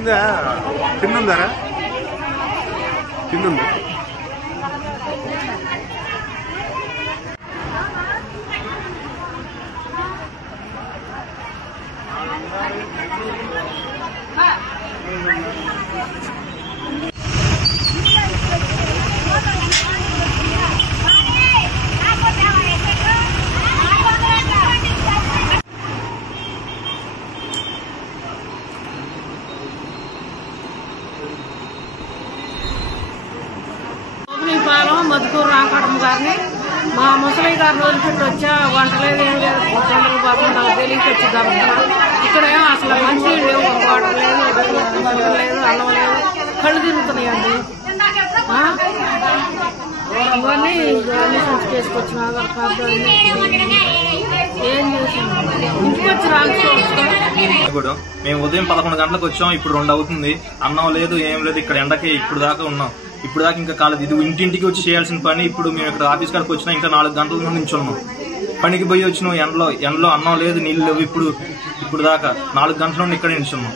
ఉందా కింద ఉందారా కింద ఉంది మధుకూరు రాంకటమ్మ గారిని మా ముసలి గారిని వదిలిపెట్టి వచ్చా వంట లేదు ఏం లేదు చంద్రబాబు నాకు తెలియక వచ్చి జరుగుతున్నా ఇక్కడేమో అసలు మంచి లేవు వాటర్ లేదు లేదు అన్నం లేదు కళ్ళు తిరుగుతున్నాయండి ఇవన్నీ చేసుకొచ్చిన ఆధార్ కార్డు ఏం చేసాము ఇంటికి వచ్చి రాకపోవచ్చు. మేము ఉదయం 11 గంటలకు వచ్చాం, ఇప్పుడు 2 అవుతుంది. అన్నం లేదు ఏం లేదు, ఇక్కడ ఎండకి ఇప్పుడు దాకా ఉన్నాం. ఇప్పుడు దాకా ఇంకా కాలేదు. ఇది ఇంటింటికి వచ్చి చేయాల్సిన పని. ఇప్పుడు మేము ఇక్కడ ఆఫీస్ కాడికి వచ్చినా ఇంకా 4 గంటల నుంచి ఉన్నాం. పనికి పోయి వచ్చినాం ఎండలో అన్నం లేదు నీళ్ళు లేవు. ఇప్పుడు దాకా 4 గంటల నుండి ఇక్కడ నిల్చున్నాం.